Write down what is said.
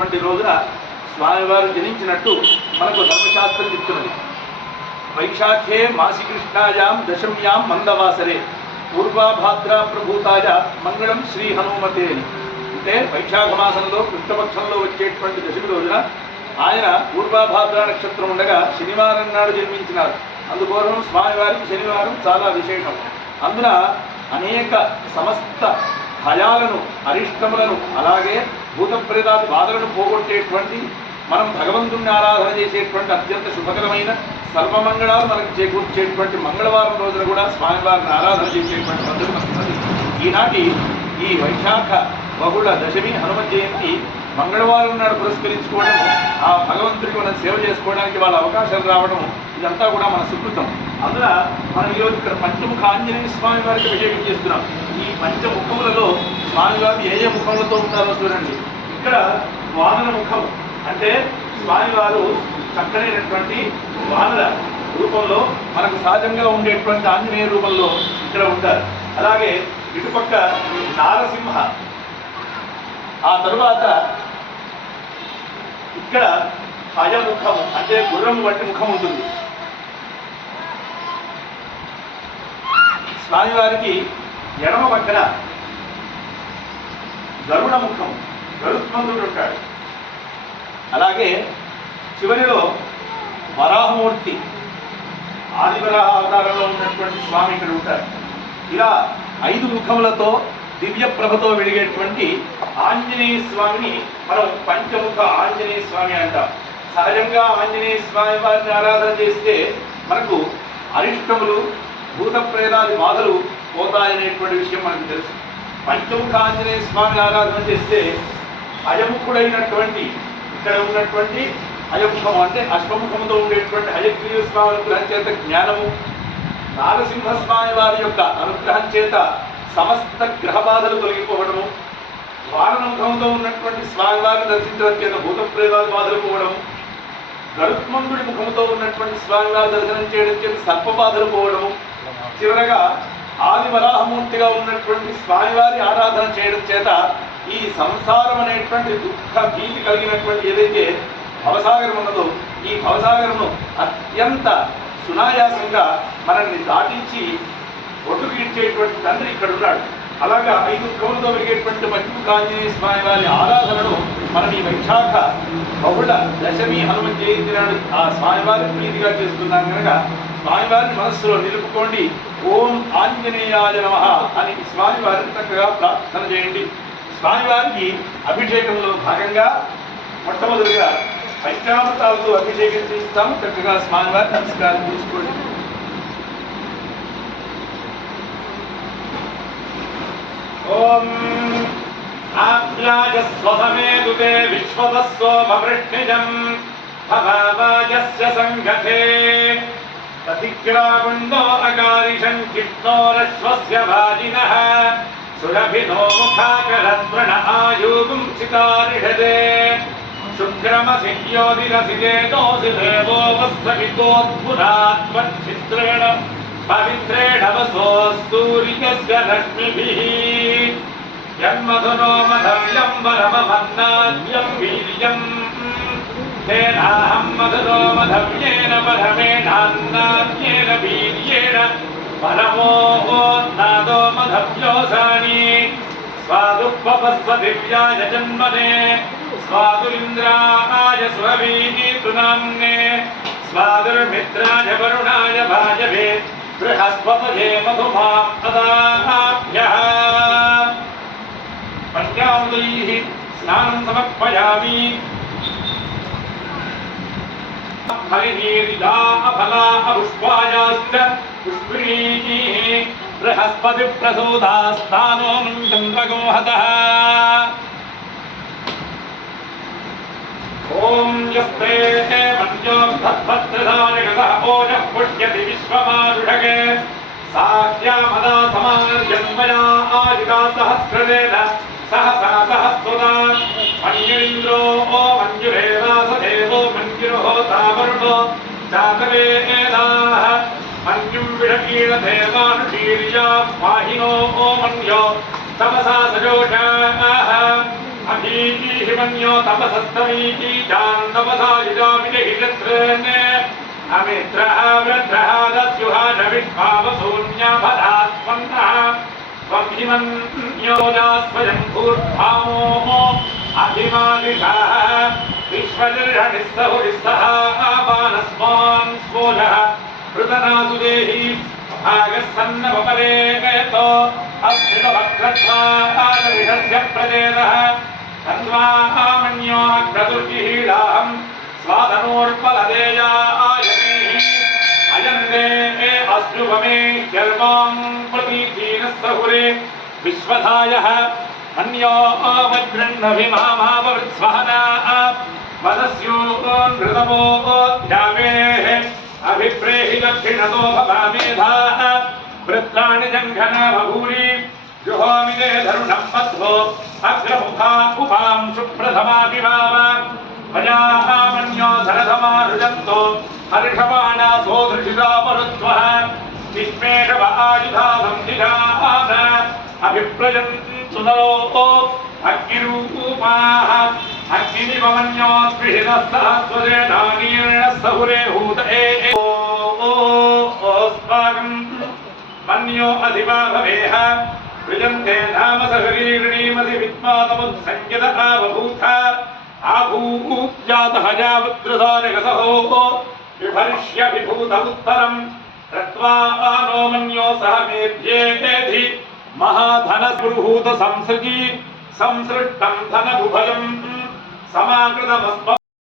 రోజున స్వామివారు జనించినట్టు మనకు ధర్మశాస్త్రం చెప్తున్నది. వైశాఖే మాసి కృష్ణాయాం దశమ్యాం మందవాసరే పూర్వాభాద్ర ప్రభూతాయ మంగళం శ్రీ హనుమతే అని. అంటే వైశాఖ మాసంలో కృష్ణపక్షంలో వచ్చేటువంటి దశమి రోజున ఆయన పూర్వాభాద్ర నక్షత్రం ఉండగా శనివారం నాడు జన్మించినారు. అందుకోసం స్వామివారికి శనివారం చాలా విశేషం. అందున అనేక సమస్త భయాలను అరిష్టములను అలాగే భూతప్రేతాది బాధలను పోగొట్టేటువంటి మనం భగవంతుణ్ణి ఆరాధన చేసేటువంటి అత్యంత శుభకరమైన సర్వమంగళాలు మనకు చేకూర్చేటువంటి మంగళవారం రోజున కూడా స్వామివారిని ఆరాధన చేసేటువంటి పద్ధతి మనకున్నది. ఈనాటి ఈ వైశాఖ బహుళ దశమి హనుమ జయంతి మంగళవారం నాడు పురస్కరించుకోవడం, ఆ భగవంతుడికి మనం సేవ చేసుకోవడానికి వాళ్ళ అవకాశాలు రావడం, ఇదంతా కూడా మన సుకృతం. అందున మనం ఈరోజు ఇక్కడ పంచముఖ ఆంజనేయ స్వామి వారికి అభిషేకం చేస్తున్నాం. ఈ పంచముఖములలో స్వామివారు ఏ ఏ ముఖములతో ఉంటారో చూడండి. ఇక్కడ వానర ముఖం అంటే స్వామివారు చక్కనైనటువంటి వానర రూపంలో మనకు సహజంగా ఉండేటువంటి ఆంజనేయ రూపంలో ఇక్కడ ఉంటారు. అలాగే ఇటుపక్క నారసింహ, ఆ తరువాత ఇక్కడ హయముఖము అంటే గుర్రం వంటి ముఖం ఉంటుంది. స్వామివారికి ఎడమ పక్కన గరుడ ముఖం, గరుత్మంతుడు ఉంటాడు. అలాగే చివరిలో వరాహమూర్తి, ఆదివరాహ అవతారంలో ఉన్నటువంటి స్వామి ఇక్కడ ఉంటారు. ఇలా 5 ముఖములతో దివ్య ప్రభతో వెలిగేటువంటి ఆంజనేయ స్వామిని మనం పంచముఖ ఆంజనేయ స్వామి అంటాం. సహజంగా ఆంజనేయ స్వామి వారిని ఆరాధన చేస్తే మనకు అరిష్టములు భూతప్రేతాది బాధలు పోతాయనేటువంటి విషయం మనకు తెలుసు. పంచముఖ ఆంజనేయ స్వామిని ఆరాధన చేస్తే హయముఖుడైనటువంటి ఇక్కడ ఉన్నటువంటి హయముఖము అంటే అశ్వముఖముతో ఉండేటువంటి హయగ్రీవ స్వామి అనుగ్రహం చేత జ్ఞానము, నారసింహస్వామి వారి యొక్క అనుగ్రహం చేత సమస్త గ్రహ బాధలు తొలగిపోవడము, వారణముఖంతో ఉన్నటువంటి స్వామివారిని దర్శించడం చేత భూతప్రేతాది బాధలు పోవడము, గరుత్మంతుడి ముఖంతో ఉన్నటువంటి స్వామివారి దర్శనం చేయడం చేత సర్పబాధలు పోవడము, చివరగా ఆది వరాహమూర్తిగా ఉన్నటువంటి స్వామివారి ఆరాధన చేయడం చేత ఈ సంసారం అనేటువంటి దుఃఖ భీతి కలిగినటువంటి ఏదైతే భవసాగరం ఉన్నదో ఈ భవసాగరము అత్యంత సునాయాసంగా మనల్ని దాటించి ఒడ్డుకు ఇచ్చేటువంటి తండ్రి ఇక్కడ ఉన్నాడు. అలాగా 5 ముఖములతో వెలిగేటువంటి పంచముఖ ఆంజనేయ స్వామి వారి ఆరాధనను మనం ఈ వైశాఖ బహుళ దశమి హనుమ జయంతి నాడు ఆ స్వామివారిని ప్రీతిగా చేస్తున్నాం కనుక స్వామివారిని మనస్సులో నిలుపుకోండి. ఓం ఆంజనేయాయ నమః అని స్వామివారిని చక్కగా ప్రార్థన చేయండి. స్వామివారికి అభిషేకంలో భాగంగా మొట్టమొదటిగా పంచామృతాలతో అభిషేకం చేస్తాము. చక్కగా స్వామివారి నమస్కారం తీసుకోండి. ఓం ఆప్యాయస్వసమేదుతే విశ్వదస్సోమవృష్ణిజం భవావాజస్య సంఘతే ప్రతిగ్రాగుండో అకారిషం కిష్ణోరశ్వస్య వాజినః సురభినో ముఖాకరత్రణ ఆయూగుం చితారిషదే శుక్రమసి యోధిరసిజేతోసి దేవో వస్సవితోద్భురాత్మచ్చిత్రేణ పవిత్రేణ వసోస్తూర్యస్య రశ్మిభిః యన్మధునో మధవ్యం వరమమన్నాద్యం వీర్యం తేనాహం మధునో మధవ్యేన పరమేణాన్నాద్యేన వీర్యేణ పరమోహోన్నాదో మధవ్యోసాని స్వాదుపవస్వ దివ్యాయ జన్మనే స్వాదురింద్రాయ సురవీతు నామ్నే స్వాదుర్మిత్రాయ వరుణాయ భాజవే బృహస్పతయే మధుమాప్తదాభ్యః పంచామృతైః స్నానం సమర్పయామి. ఫలినీరిదా అఫలా పుష్పాయాశ్చ పుష్పిణీః బృహస్పతి ప్రసూదాస్తానో చంద్రగోహతః. ఓం యస్తే మన్యో భద్రధారగతః ఓజః పుష్యతి విశ్వమారుషగే సాఖ్యామదా సమార్యన్మయా ఆయుగా సహస్రదేన సహసా సహస్వదా మన్యురింద్రో మంజురేవాసదేవో మంజురోహోతావరుణో చాతవేదాః మన్యుం విషకీణదేవానుశీర్యా పాహినో మన్యో తమసా సజోషాః हिमन्यो तपसस्तमीति चान्दपसा युजामिहिषत्रन् अमित्रः वृत्रः दस्युः न विश्वावशून्यभदात्मन्नः त्वं हिमन्योजास्वयं भूर्भामो अभिमालिषः विश्वदर्शनिस्सहुरिस्तः आपानस्मान् स्वोजः पृतनासु देहि भागस्सन्नपरेतो अस्मितवक्रत्वादविषस्य प्रचेदः तन्वामन्योऽग्रदुर्गिहीडाहं स्वाधनोर्बलदेयायमेहि अयन्दे अश्रुवमे शर्मां प्रतीचीनः सहुरे विश्वधायः अन्यो वज्रन्नभिमामावृत्स्वहना वदस्यो नृतमो ध्यावेः अभिप्रेहि दक्षिणतो भवामेधाः वृत्राणि जङ्घना बभूरि जुहोमि ते धरुणं मध्वो अग्रमुखा उपां सुप्रथमाभिभाव भजामन्यो धरधमारुजन्तो हर्षमाणासो धृषितापरुत्वः विस्मेषव आयुधाधं निधान अभिप्रजन्तु नरो अग्निरूपाः अग्निनिवमन्योस्पृहितस्तहस्वरेणानीर्णः सहुरे हूत ओस्माकं मन्यो अधिभाभवेह वृजन्ते नाम सहरीर्णीमसि विद्मातमुत्सङ्गित आवभूथ आभूजातः यावद्रसारिकसहो विभर्ष्य विभूतमुत्तरम् कृत्वा नो मन्यो सह मेध्येधि महाधनस्पृहूत संसृजी संसृष्टं धनभुभयम् समाकृतमस्म